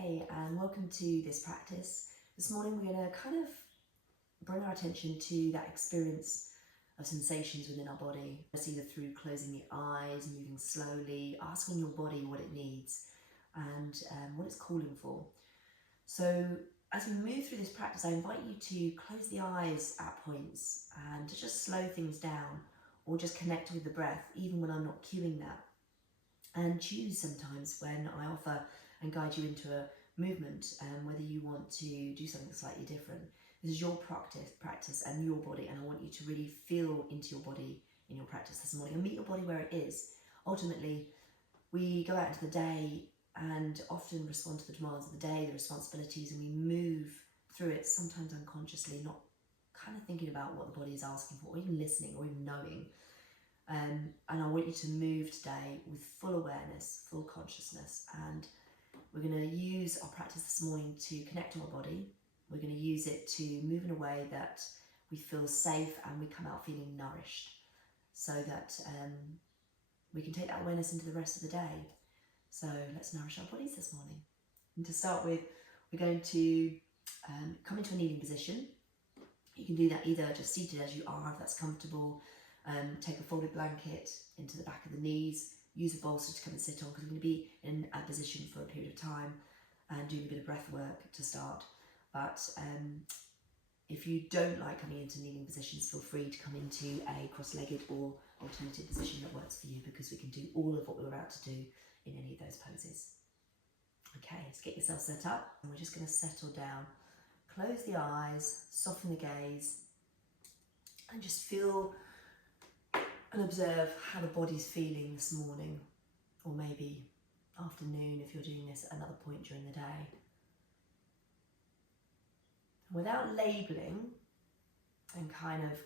Hey, and welcome to this practice. This morning we're going to kind of bring our attention to that experience of sensations within our body. It's either through closing the eyes, moving slowly, asking your body what it needs and what it's calling for. So as we move through this practice, I invite you to close the eyes at points and to just slow things down or just connect with the breath, even when I'm not cueing that. And choose sometimes when I offer and guide you into a movement, whether you want to do something slightly different. This is your practice and your body, and I want you to really feel into your body in your practice this morning and meet your body where it is. Ultimately, we go out into the day and often respond to the demands of the day, the responsibilities, and we move through it, sometimes unconsciously, not kind of thinking about what the body is asking for, or even listening, or even knowing. And I want you to move today with full awareness, full consciousness, and we're going to use our practice this morning to connect to our body. We're going to use it to move in a way that we feel safe and we come out feeling nourished, so that we can take that awareness into the rest of the day. So let's nourish our bodies this morning. And to start with, we're going to come into a kneeling position. You can do that either just seated as you are, if that's comfortable. Take a folded blanket into the back of the knees. Use a bolster to come and sit on, because we're going to be in a position for a period of time and doing a bit of breath work to start. But if you don't like coming into kneeling positions, feel free to come into a cross-legged or alternative position that works for you, because we can do all of what we're about to do in any of those poses. Okay, let's get yourself set up, and we're just going to settle down. Close the eyes, soften the gaze, and just feel and observe how the body's feeling this morning, or maybe afternoon if you're doing this at another point during the day. Without labelling and kind of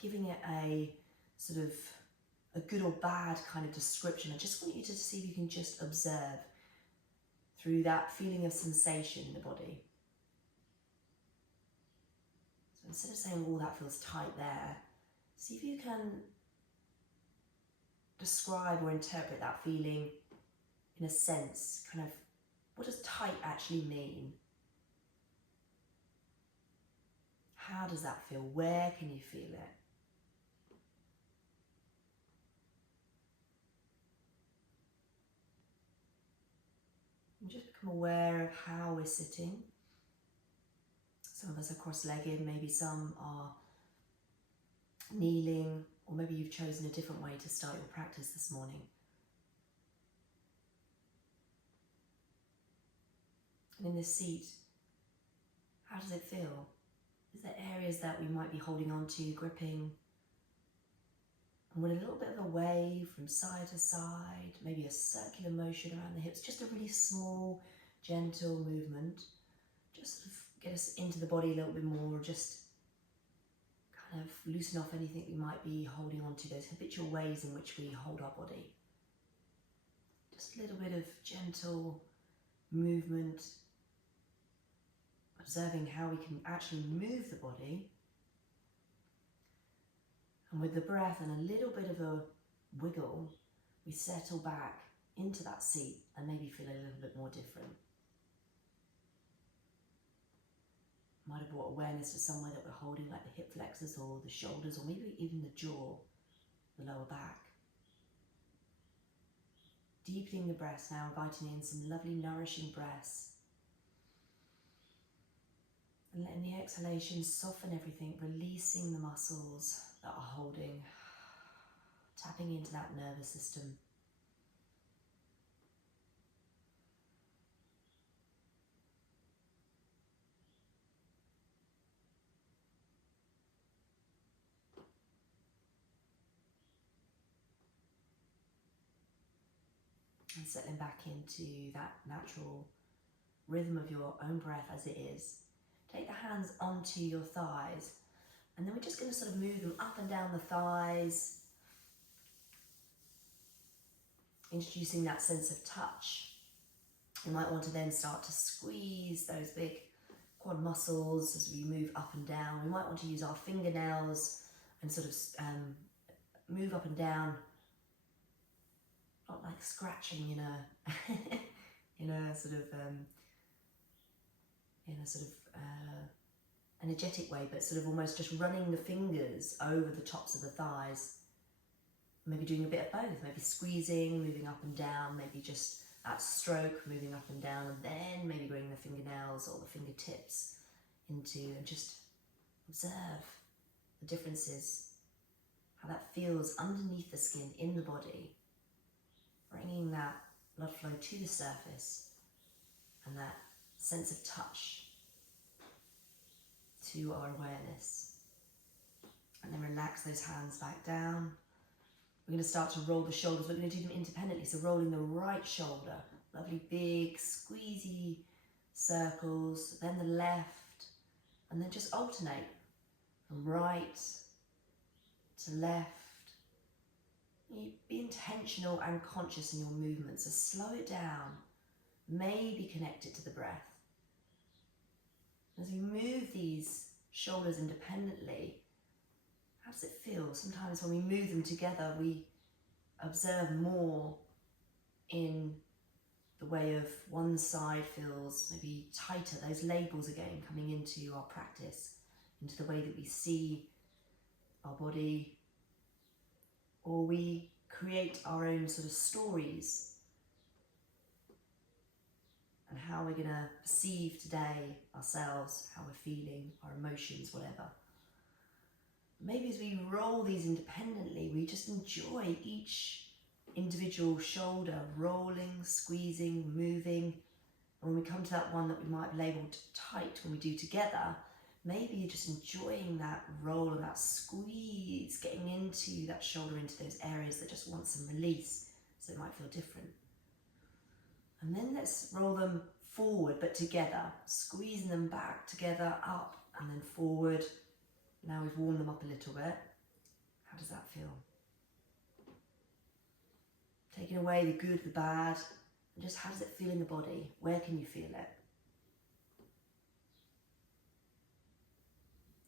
giving it a sort of a good or bad kind of description, I just want you to see if you can just observe through that feeling of sensation in the body. So instead of saying, oh, that feels tight there, see if you can describe or interpret that feeling in a sense, kind of, what does tight actually mean? How does that feel? Where can you feel it? And just become aware of how we're sitting. Some of us are cross-legged, maybe some are kneeling, or maybe you've chosen a different way to start your practice this morning. And in this seat, how does it feel? Is there areas that we might be holding on to, gripping? And with a little bit of a wave from side to side, maybe a circular motion around the hips, just a really small, gentle movement, just sort of get us into the body a little bit more, just kind of loosen off anything we might be holding on to, those habitual ways in which we hold our body. Just a little bit of gentle movement, observing how we can actually move the body. And with the breath and a little bit of a wiggle, we settle back into that seat and maybe feel a little bit more different. Might have brought awareness to somewhere that we're holding, like the hip flexors or the shoulders, or maybe even the jaw, the lower back. Deepening the breath now, inviting in some lovely nourishing breaths. And letting the exhalation soften everything, releasing the muscles that are holding, tapping into that nervous system. And settling back into that natural rhythm of your own breath as it is. Take the hands onto your thighs, and then we're just going to sort of move them up and down the thighs, introducing that sense of touch. You might want to then start to squeeze those big quad muscles as we move up and down. We might want to use our fingernails and sort of move up and down, not like scratching in in a sort of energetic way, but sort of almost just running the fingers over the tops of the thighs. Maybe doing a bit of both, maybe squeezing, moving up and down, maybe just that stroke, moving up and down, and then maybe bringing the fingernails or the fingertips into, and just observe the differences, how that feels underneath the skin in the body, bringing that blood flow to the surface and that sense of touch to our awareness. And then relax those hands back down. We're going to start to roll the shoulders. We're going to do them independently. So rolling the right shoulder, lovely big squeezy circles, then the left, and then just alternate from right to left. You be intentional and conscious in your movements. So slow it down. Maybe connect it to the breath. As we move these shoulders independently, how does it feel? Sometimes when we move them together, we observe more in the way of one side feels maybe tighter. Those labels again coming into our practice, into the way that we see our body, or we create our own sort of stories and how we're going to perceive today ourselves, how we're feeling, our emotions, whatever. Maybe as we roll these independently, we just enjoy each individual shoulder rolling, squeezing, moving. And when we come to that one that we might have labelled tight when we do together, maybe you're just enjoying that roll and that squeeze, getting into that shoulder, into those areas that just want some release, so it might feel different. And then let's roll them forward, but together, squeezing them back together, up and then forward. Now we've warmed them up a little bit. How does that feel? Taking away the good, the bad, and just how does it feel in the body? Where can you feel it?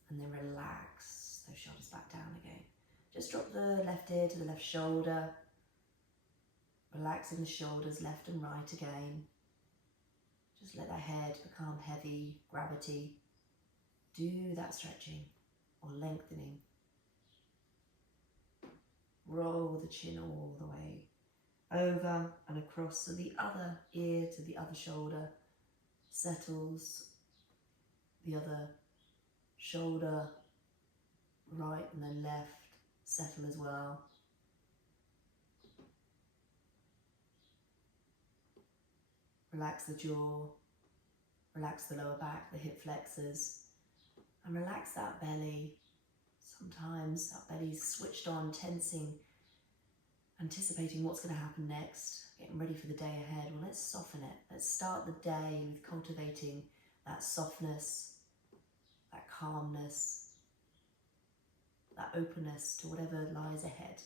And then relax those shoulders back down again. Just drop the left ear to the left shoulder. Relaxing the shoulders left and right again. Just let that head become heavy, gravity. Do that stretching or lengthening. Roll the chin all the way over and across, so the other ear to the other shoulder settles, the other shoulder, right and then left, settle as well. Relax the jaw, relax the lower back, the hip flexors, and relax that belly. Sometimes that belly's switched on, tensing, anticipating what's going to happen next, getting ready for the day ahead. Well, let's soften it. Let's start the day with cultivating that softness, that calmness, that openness to whatever lies ahead.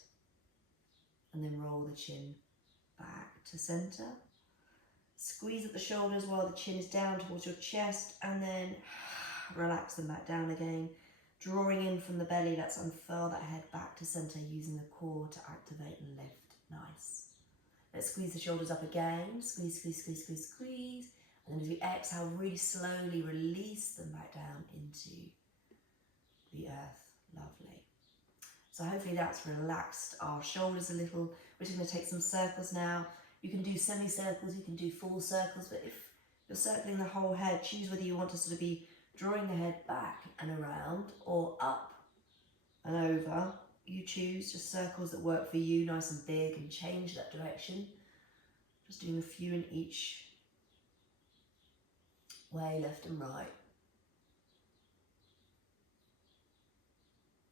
And then roll the chin back to center. Squeeze at the shoulders while the chin is down towards your chest, and then relax them back down again. Drawing in from the belly, let's unfurl that head back to center, using the core to activate and lift. Nice. Let's squeeze the shoulders up again. Squeeze, squeeze, squeeze, squeeze, squeeze. And then as we exhale, really slowly release them back down into the earth. Lovely. So hopefully that's relaxed our shoulders a little. We're just going to take some circles now. You can do semicircles, you can do full circles, but if you're circling the whole head, choose whether you want to sort of be drawing the head back and around or up and over. You choose, just circles that work for you, nice and big, and change that direction. Just doing a few in each way, left and right.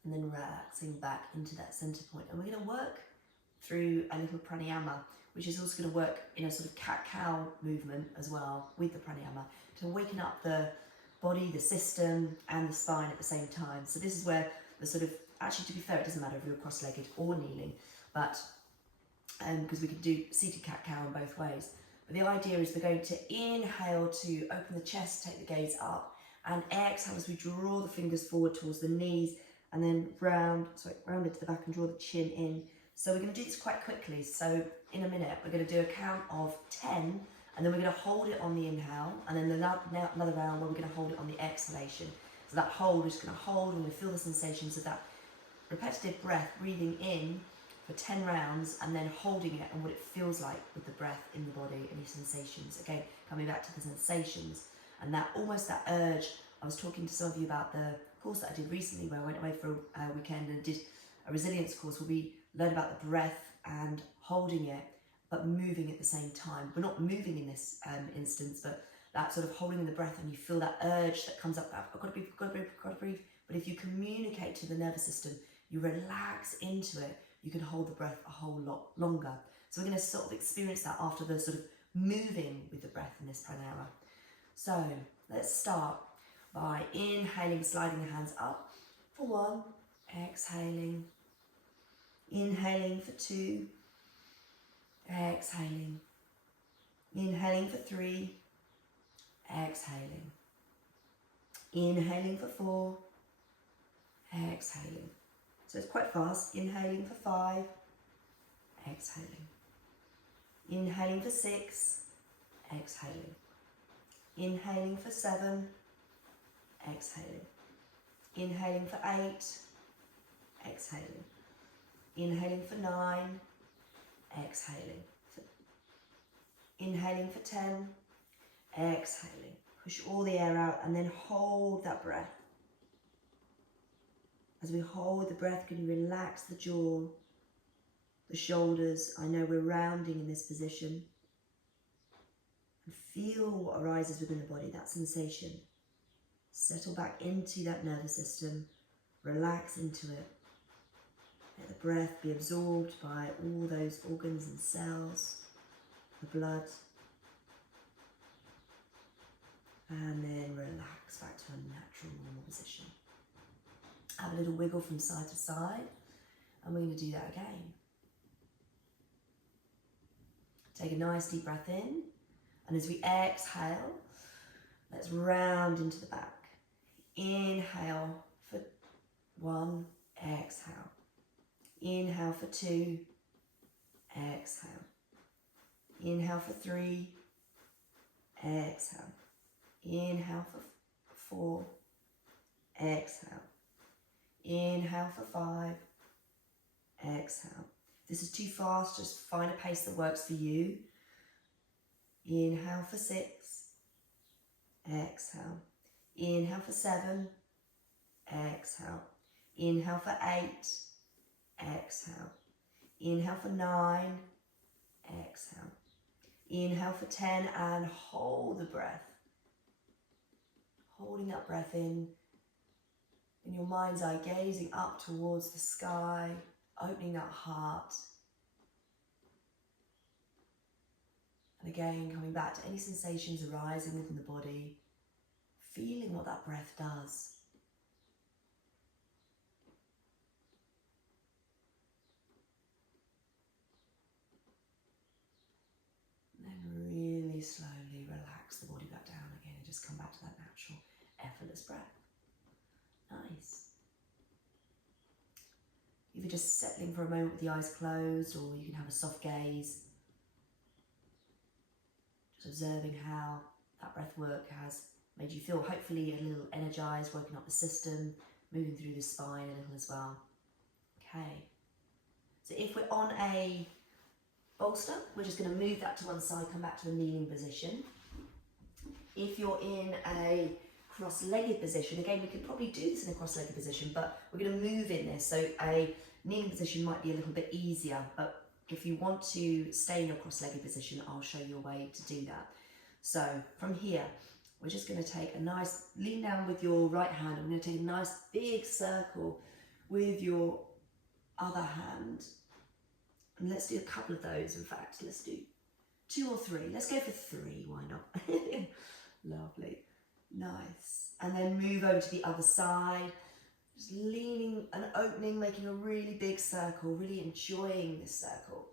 And then relaxing back into that center point. And we're going to work through a little pranayama, which is also going to work in a sort of cat-cow movement as well with the pranayama, to waken up the body, the system, and the spine at the same time. So this is where the sort of, actually to be fair, it doesn't matter if you're cross-legged or kneeling, but because we can do seated cat-cow in both ways. But the idea is we're going to inhale to open the chest, take the gaze up, and exhale as we draw the fingers forward towards the knees, and then round it to the back and draw the chin in. So we're going to do this quite quickly. So in a minute, we're going to do a count of 10, And then we're going to hold it on the inhale, and then another round where we're going to hold it on the exhalation. So that hold, we're just going to hold, and we feel the sensations of that repetitive breath, breathing in for 10 rounds, and then holding it and what it feels like with the breath in the body and your sensations. Again, coming back to the sensations and that almost that urge. I was talking to some of you about the course that I did recently, where I went away for a weekend and did a resilience course where we learned about the breath and holding it, but moving at the same time. We're not moving in this instance, but that sort of holding the breath, and you feel that urge that comes up, I've got to breathe, I've got to breathe, I've got to breathe. But if you communicate to the nervous system, you relax into it, you can hold the breath a whole lot longer. So we're going to sort of experience that after the sort of moving with the breath in this pranayama. So let's start by inhaling, sliding the hands up for 1, exhaling, inhaling for 2, exhaling, inhaling for 3, exhaling, inhaling for 4, exhaling. So it's quite fast. Inhaling for 5, exhaling, inhaling for 6, exhaling, inhaling for 7, exhaling, inhaling for 8, exhaling, inhaling for 9, exhaling, inhaling for 10, exhaling. Push all the air out and then hold that breath. As we hold the breath, can you relax the jaw, the shoulders? I know we're rounding in this position. And feel what arises within the body, that sensation. Settle back into that nervous system, relax into it. Let the breath be absorbed by all those organs and cells, the blood. And then relax back to a natural, normal position. Have a little wiggle from side to side, and we're going to do that again. Take a nice deep breath in, and as we exhale, let's round into the back. Inhale for 1, exhale. Inhale for 2, exhale. Inhale for 3, exhale. Inhale for 4, exhale. Inhale for 5, exhale. If this is too fast, just find a pace that works for you. Inhale for 6, exhale. Inhale for 7, exhale. Inhale for 8, exhale. Inhale for 9, exhale. Inhale for 10 and hold the breath. Holding that breath in your mind's eye, gazing up towards the sky, opening that heart. And again, coming back to any sensations arising within the body, feeling what that breath does. And then really slowly relax the body back down again and just come back to that natural, effortless breath. Nice. Either just settling for a moment with the eyes closed, or you can have a soft gaze. Just observing how that breath work has made you feel hopefully a little energized, working up the system, moving through the spine a little as well. Okay. So if we're on a bolster, we're just going to move that to one side, come back to a kneeling position. If you're in a cross-legged position, again, we could probably do this in a cross-legged position, but we're going to move in this. So a kneeling position might be a little bit easier, but if you want to stay in your cross-legged position, I'll show you a way to do that. So from here, we're just going to take a nice, lean down with your right hand. I'm going to take a nice big circle with your other hand. And let's do a couple of those. In fact, let's do 2 or 3. Let's go for 3, why not? Lovely. Nice. And then move over to the other side, just leaning and opening, making a really big circle, really enjoying this circle.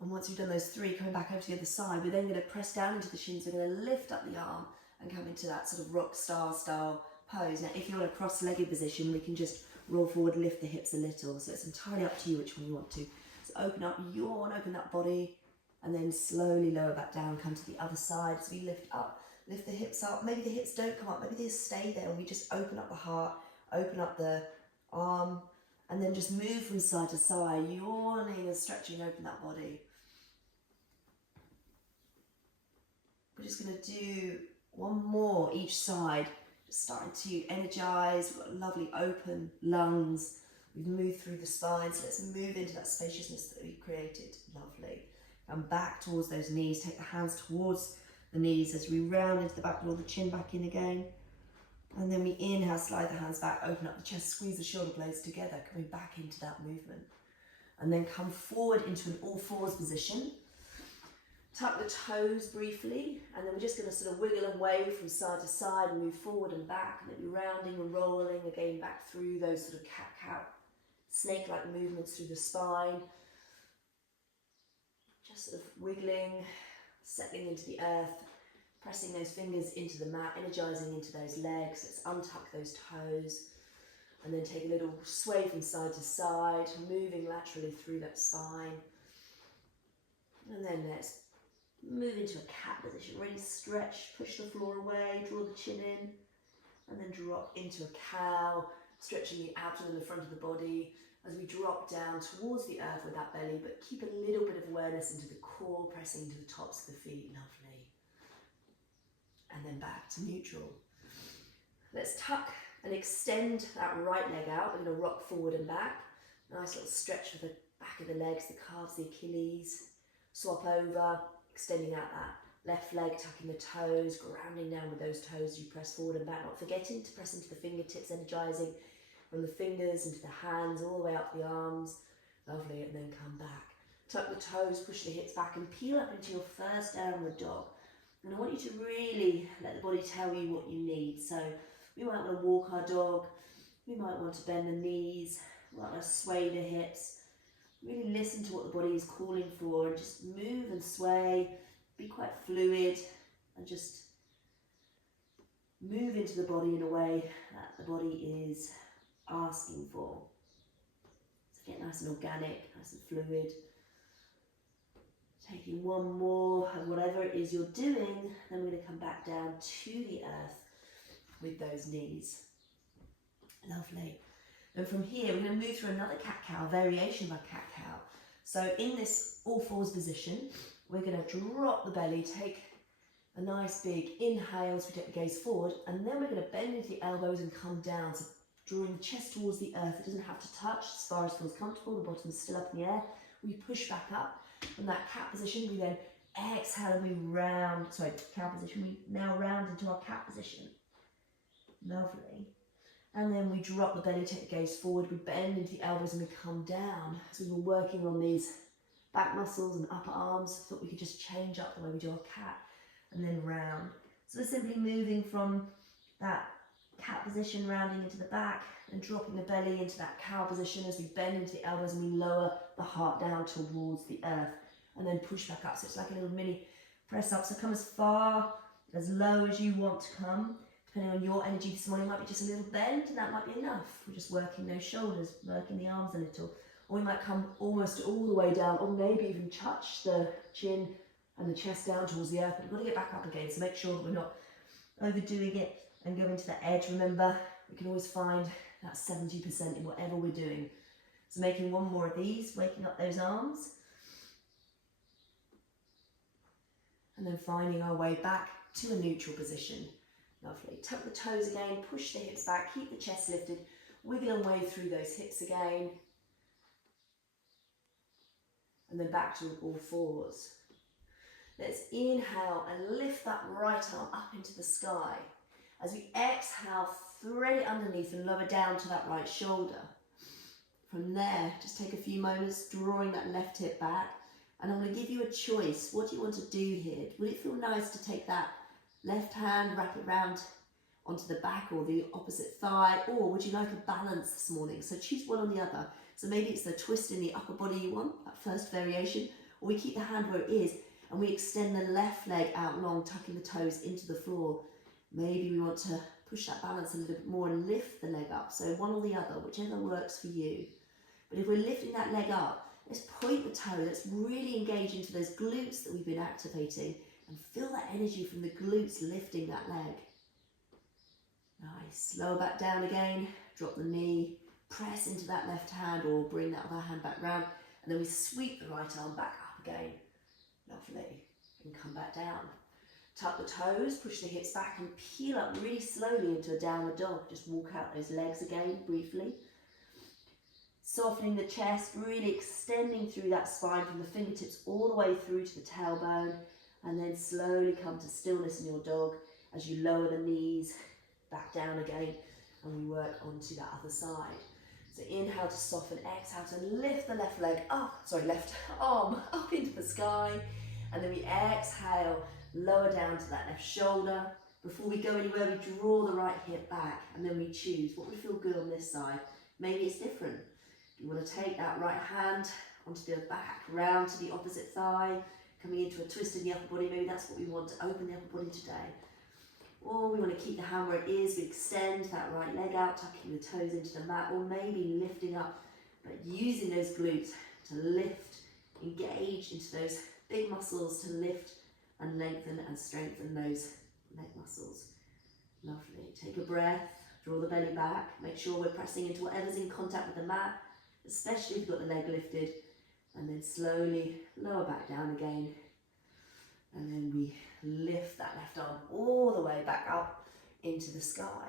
And once you've done those 3, coming back over to the other side, we're then going to press down into the shins. We're going to lift up the arm and come into that sort of rock star style pose. Now, if you're in a cross-legged position, we can just roll forward, lift the hips a little. So it's entirely up to you which one you want to. So open up, yawn, open that body, and then slowly lower back down, come to the other side. So we lift up, lift the hips up. Maybe the hips don't come up, maybe they stay there, and we just open up the heart, open up the arm, and then just move from side to side, yawning and stretching, open that body. We're just going to do one more each side, just starting to energize. We've got lovely open lungs. We've moved through the spine, so let's move into that spaciousness that we created. Lovely. And back towards those knees. Take the hands towards the knees as we round into the back, draw the chin back in again. And then we inhale, slide the hands back, open up the chest, squeeze the shoulder blades together, coming back into that movement. And then come forward into an all fours position. Tuck the toes briefly, and then we're just going to sort of wiggle and wave from side to side and move forward and back, maybe rounding and rolling again back through those sort of cat-cow, snake-like movements through the spine. Just sort of wiggling, settling into the earth, pressing those fingers into the mat, energizing into those legs. Let's untuck those toes, and then take a little sway from side to side, moving laterally through that spine. And then let's move into a cat position, really stretch, push the floor away, draw the chin in, and then drop into a cow, stretching the abdomen, the front of the body, as we drop down towards the earth with that belly, but keep a little bit of awareness into the core, pressing into the tops of the feet, lovely. And then back to neutral. Let's tuck and extend that right leg out. We're going to rock forward and back. Nice little stretch for the back of the legs, the calves, the Achilles. Swap over, extending out that left leg, tucking the toes, grounding down with those toes as you press forward and back, not forgetting to press into the fingertips, energizing from the fingers into the hands, all the way up the arms. Lovely, and then come back. Tuck the toes, push the hips back, and peel up into your first downward dog. And I want you to really let the body tell you what you need. So we might want to walk our dog, we might want to bend the knees, we might want to sway the hips. Really listen to what the body is calling for, and just move and sway, be quite fluid, and just move into the body in a way that the body is asking for. So get nice and organic, nice and fluid. Taking one more of whatever it is you're doing, then we're going to come back down to the earth with those knees. Lovely. And from here, we're going to move through another cat-cow, variation of our cat-cow. So in this all fours position, we're going to drop the belly, take a nice big inhale as we take the gaze forward, and then we're going to bend into the elbows and come down. So drawing the chest towards the earth, it doesn't have to touch as far as feels comfortable, the bottom's still up in the air. We push back up from that cat position, we then exhale and we round, cow position, we now round into our cat position. Lovely. And then we drop the belly, take the gaze forward, we bend into the elbows and we come down. So we were working on these back muscles and upper arms, thought we could just change up the way we do our cat, and then round. So we're simply moving from that cat position, rounding into the back, and dropping the belly into that cow position as we bend into the elbows and we lower the heart down towards the earth, and then push back up. So it's like a little mini press up. So come as far, as low as you want to come. Depending on your energy this morning, might be just a little bend, and that might be enough. We're just working those shoulders, working the arms a little. Or we might come almost all the way down, or maybe even touch the chin and the chest down towards the earth. But we've got to get back up again, so make sure that we're not overdoing it and go into the edge. Remember, we can always find that 70% in whatever we're doing. So making one more of these, waking up those arms. And then finding our way back to a neutral position. Lovely. Tuck the toes again, push the hips back, keep the chest lifted, wiggle and wave through those hips again. And then back to all fours. Let's inhale and lift that right arm up into the sky. As we exhale, thread it underneath and lower down to that right shoulder. From there, just take a few moments drawing that left hip back. And I'm going to give you a choice. What do you want to do here? Would it feel nice to take that left hand, wrap it round onto the back or the opposite thigh, or would you like a balance this morning? So choose one or the other. So maybe it's the twist in the upper body you want, that first variation, or we keep the hand where it is and we extend the left leg out long, tucking the toes into the floor. Maybe we want to push that balance a little bit more and lift the leg up. So one or the other, whichever works for you. But if we're lifting that leg up, Let's point the toe. Let's really engage into those glutes that we've been activating and feel that energy from the glutes lifting that leg. Nice. Lower back down again. Drop the knee. Press into that left hand or bring that other hand back round. And then we sweep the right arm back up again. Lovely. And come back down. Tuck the toes, push the hips back and peel up really slowly into a downward dog. Just walk out those legs again briefly. Softening the chest, really extending through that spine from the fingertips all the way through to the tailbone. And then slowly come to stillness in your dog as you lower the knees back down again. And we work onto that other side. So inhale to soften, exhale to lift the left arm up into the sky. And then we exhale, lower down to that left shoulder. Before we go anywhere, we draw the right hip back and then we choose what would feel good on this side. Maybe it's different. You want to take that right hand onto the back, round to the opposite thigh, coming into a twist in the upper body. Maybe that's what we want to open the upper body today. Or we want to keep the hand where it is. We extend that right leg out, tucking the toes into the mat, or maybe lifting up, but using those glutes to lift, engage into those big muscles to lift and lengthen and strengthen those leg muscles. Lovely. Take a breath, draw the belly back, make sure we're pressing into whatever's in contact with the mat, especially if you've got the leg lifted, and then slowly lower back down again. And then we lift that left arm all the way back up into the sky.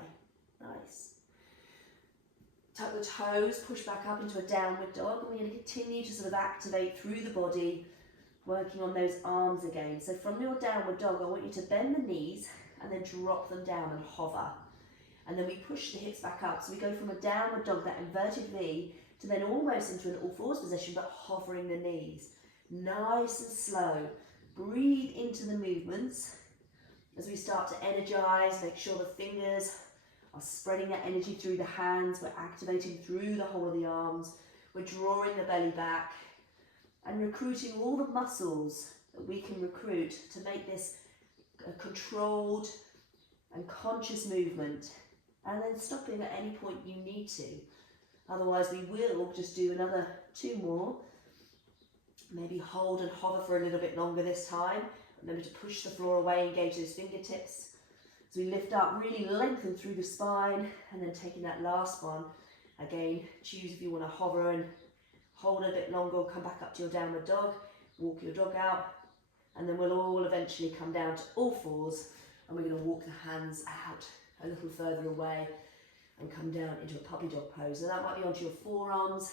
Nice. Tuck the toes, push back up into a downward dog, and we're going to continue to sort of activate through the body, working on those arms again. So from your downward dog, I want you to bend the knees and then drop them down and hover. And then we push the hips back up. So we go from a downward dog, that inverted V, to then almost into an all fours position, but hovering the knees. Nice and slow. Breathe into the movements as we start to energize. Make sure the fingers are spreading that energy through the hands. We're activating through the whole of the arms. We're drawing the belly back and recruiting all the muscles that we can recruit to make this a controlled and conscious movement, and then stopping at any point you need to. Otherwise we will just do another 2 more. Maybe hold and hover for a little bit longer this time. Remember to push the floor away, engage those fingertips. As we lift up, really lengthen through the spine, and then taking that last one. Again, choose if you want to hover and hold a bit longer, or come back up to your downward dog. Walk your dog out, and then we'll all eventually come down to all fours, and we're going to walk the hands out a little further away and come down into a puppy dog pose. And that might be onto your forearms.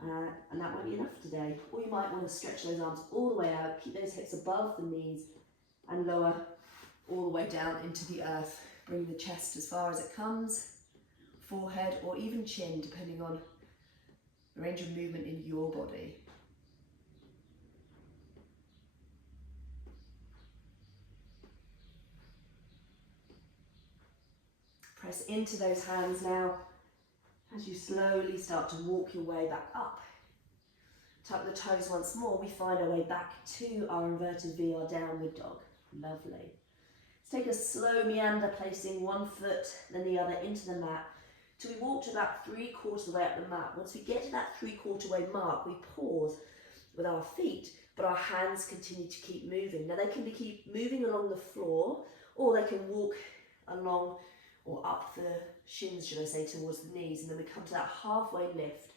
And that might be enough today. Or you might want to stretch those arms all the way out, keep those hips above the knees and lower all the way down into the earth. Bring the chest as far as it comes, forehead or even chin, depending on the range of movement in your body. Press into those hands now. As you slowly start to walk your way back up, tuck the toes once more, we find our way back to our inverted V, our downward dog. Lovely. Let's take a slow meander, placing one foot then the other into the mat, till we walk to about 3/4 of the way up the mat. Once we get to that 3/4 way mark, we pause with our feet, but our hands continue to keep moving. Now they can keep moving along the floor, or they can walk along or up the shins, should I say, towards the knees, and then we come to that halfway lift.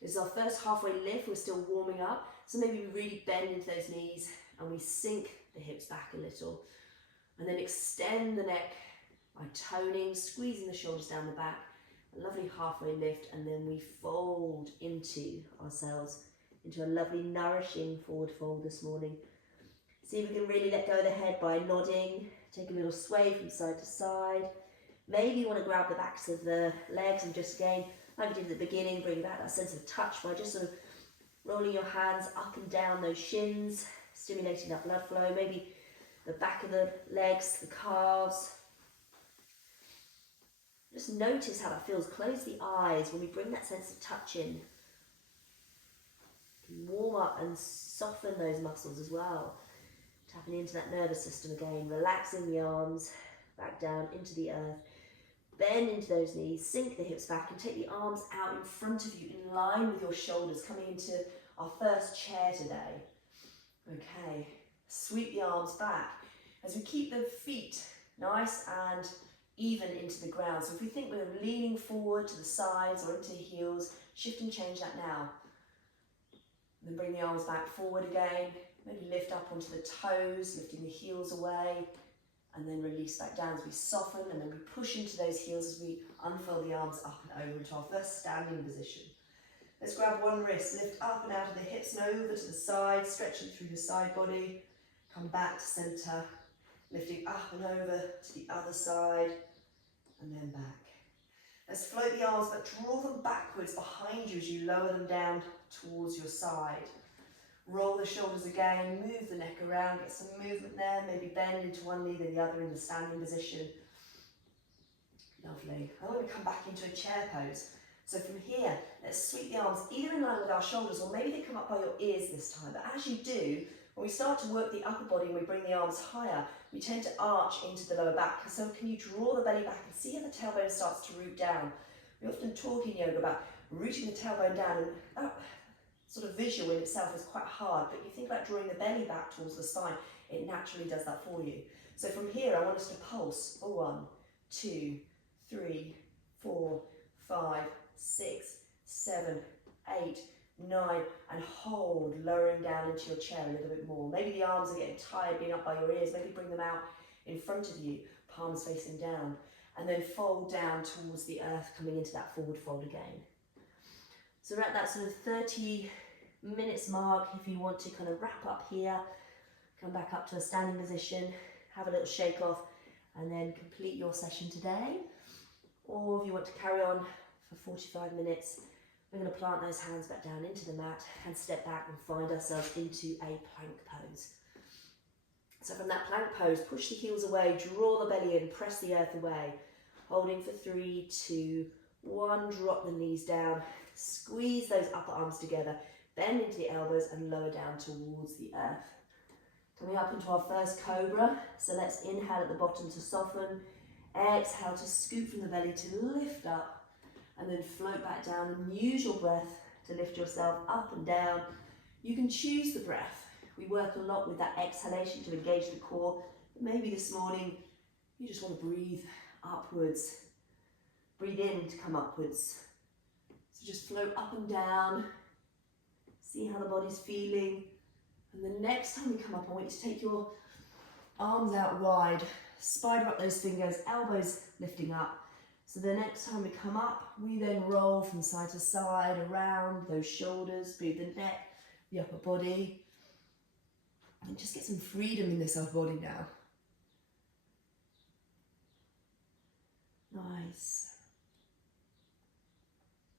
This is our first halfway lift. We're still warming up, so maybe we really bend into those knees and we sink the hips back a little, and then extend the neck by toning, squeezing the shoulders down the back. A lovely halfway lift, and then we fold into ourselves into a lovely nourishing forward fold this morning. See if we can really let go of the head by nodding. Take a little sway from side to side. Maybe you want to grab the backs of the legs and just again, like we did at the beginning, bring back that sense of touch by just sort of rolling your hands up and down those shins, stimulating that blood flow. Maybe the back of the legs, the calves. Just notice how that feels. Close the eyes when we bring that sense of touch in. Warm up and soften those muscles as well. Tapping into that nervous system again, relaxing the arms back down into the earth. Bend into those knees, sink the hips back and take the arms out in front of you in line with your shoulders, coming into our first chair today. Okay, sweep the arms back as we keep the feet nice and even into the ground. So if we think we're leaning forward to the sides or into the heels, shift and change that now. And then bring the arms back forward again, maybe lift up onto the toes, lifting the heels away, and then release back down as we soften, and then we push into those heels as we unfold the arms up and over into our first standing position. Let's grab one wrist, lift up and out of the hips and over to the side, stretching through your side body. Come back to centre, lifting up and over to the other side, and then back. Let's float the arms, but draw them backwards behind you as you lower them down towards your side. Roll the shoulders again, move the neck around, get some movement there, maybe bend into one knee then the other in the standing position. Lovely. I want to come back into a chair pose. So from here, let's sweep the arms either in line with our shoulders or maybe they come up by your ears this time. But as you do, when we start to work the upper body and we bring the arms higher, we tend to arch into the lower back. So can you draw the belly back and see how the tailbone starts to root down? We often talk in yoga about rooting the tailbone down, and that sort of visual in itself is quite hard, but you think about drawing the belly back towards the spine, it naturally does that for you. So from here, I want us to pulse for 1, 2, 3, 4, 5, 6, 7, 8, 9, and hold, lowering down into your chair a little bit more. Maybe the arms are getting tired being up by your ears, maybe bring them out in front of you, palms facing down, and then fold down towards the earth, coming into that forward fold again. So we're at that sort of 30 minutes mark. If you want to kind of wrap up here, come back up to a standing position, have a little shake off, and then complete your session today. Or if you want to carry on for 45 minutes, we're going to plant those hands back down into the mat and step back and find ourselves into a plank pose. So from that plank pose, push the heels away, draw the belly in, press the earth away. Holding for 3, 2, 1, drop the knees down, squeeze those upper arms together, bend into the elbows and lower down towards the earth. Coming up into our first cobra, so let's inhale at the bottom to soften, exhale to scoop from the belly to lift up, and then float back down and use your breath to lift yourself up and down. You can choose the breath. We work a lot with that exhalation to engage the core. Maybe this morning you just want to breathe upwards. Breathe in to come upwards. So just float up and down. See how the body's feeling. And the next time we come up, I want you to take your arms out wide. Spider up those fingers, elbows lifting up. So the next time we come up, we then roll from side to side, around those shoulders, move the neck, the upper body. And just get some freedom in this upper body now. Nice.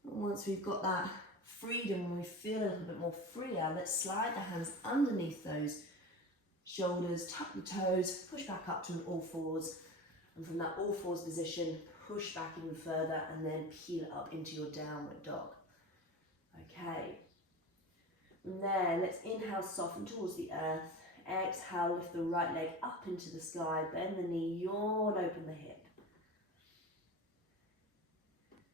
And once we've got that freedom and we feel a little bit more freer, let's slide the hands underneath those shoulders, tuck the toes, push back up to an all fours. And from that all fours position, push back even further and then peel up into your downward dog. Okay. From there, let's inhale, soften towards the earth. Exhale, lift the right leg up into the sky, bend the knee, yawn open the hip.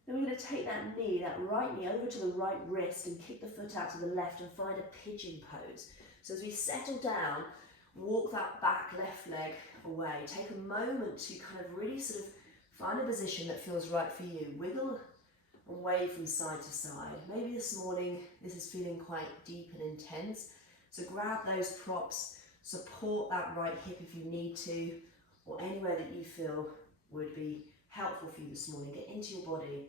Then we're going to take that knee, that right knee, over to the right wrist and kick the foot out to the left and find a pigeon pose. So as we settle down, walk that back left leg away. Take a moment to kind of really sort of find a position that feels right for you. Wiggle and wave from side to side. Maybe this morning this is feeling quite deep and intense. So grab those props, support that right hip if you need to, or anywhere that you feel would be helpful for you this morning. Get into your body.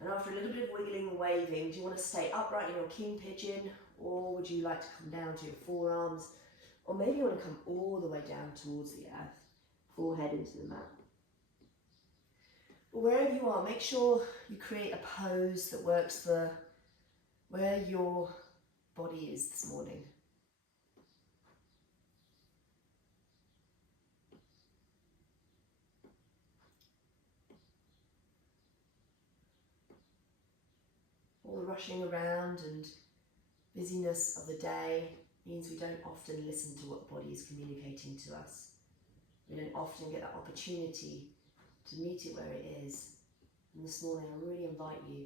And after a little bit of wiggling and waving, do you want to stay upright in your king pigeon, or would you like to come down to your forearms? Or maybe you want to come all the way down towards the earth, forehead into the mat. But wherever you are, make sure you create a pose that works for where your body is this morning. All the rushing around and busyness of the day means we don't often listen to what the body is communicating to us. We don't often get that opportunity to meet it where it is. And this morning I really invite you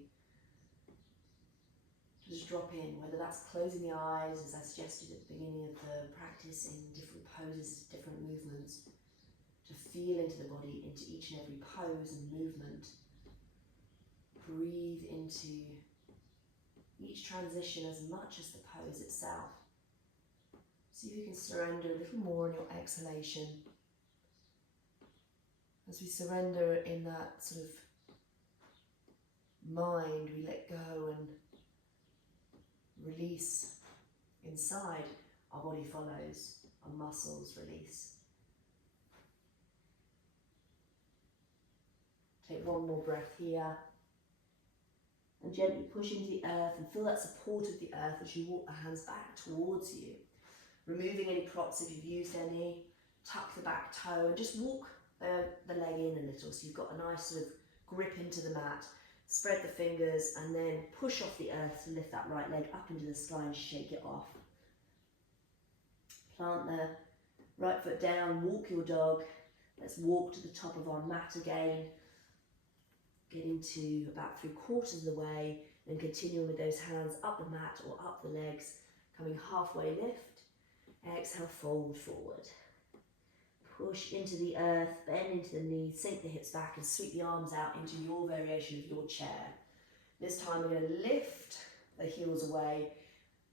Just drop in, whether that's closing the eyes, as I suggested at the beginning of the practice, in different poses, different movements, to feel into the body, into each and every pose and movement. Breathe into each transition as much as the pose itself. See if you can surrender a little more in your exhalation. As we surrender in that sort of mind, we let go and release inside. Our body follows, our muscles release. Take one more breath here. And gently push into the earth and feel that support of the earth as you walk the hands back towards you. Removing any props if you've used any. Tuck the back toe and just walk the leg in a little so you've got a nice sort of grip into the mat. Spread the fingers and then push off the earth to lift that right leg up into the sky and shake it off. Plant the right foot down, walk your dog. Let's walk to the top of our mat again. Getting to about 3/4 of the way, then continuing with those hands up the mat or up the legs, coming halfway lift. Exhale, fold forward. Push into the earth, bend into the knees, sink the hips back and sweep the arms out into your variation of your chair. This time we're going to lift the heels away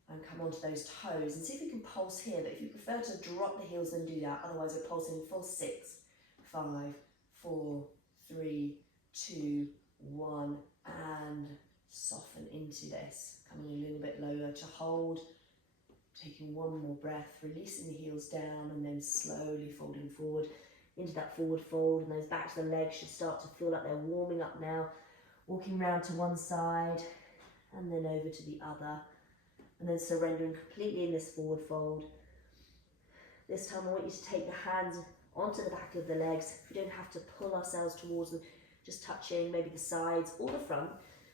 and come onto those toes and see if you can pulse here, but if you prefer to drop the heels then do that, otherwise we're pulsing full 6, 5, 4, 3, 2, 1 and soften into this. Coming a little bit lower to hold. Taking one more breath, releasing the heels down and then slowly folding forward into that forward fold, and those back to the legs should start to feel like they're warming up now. Walking round to one side and then over to the other, and then surrendering completely in this forward fold. This time I want you to take the hands onto the back of the legs. We don't have to pull ourselves towards them, just touching maybe the sides or the front,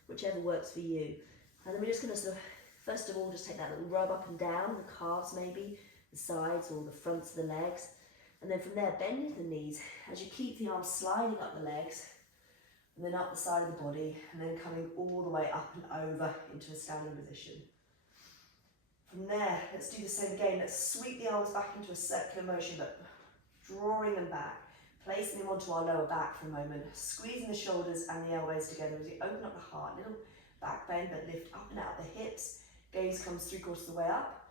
whichever works for you. And then we're just going to sort of, first of all, just take that little rub up and down, the calves maybe, the sides or the fronts of the legs. And then from there, bend into the knees as you keep the arms sliding up the legs and then up the side of the body and then coming all the way up and over into a standing position. From there, let's do the same again. Let's sweep the arms back into a circular motion, but drawing them back, placing them onto our lower back for a moment, squeezing the shoulders and the elbows together as you open up the heart, little back bend, but lift up and out the hips. Gaze comes 3/4 of the way up.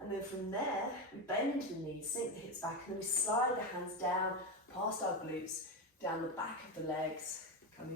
And then from there, we bend into the knees, sink the hips back, and then we slide the hands down past our glutes, down the back of the legs,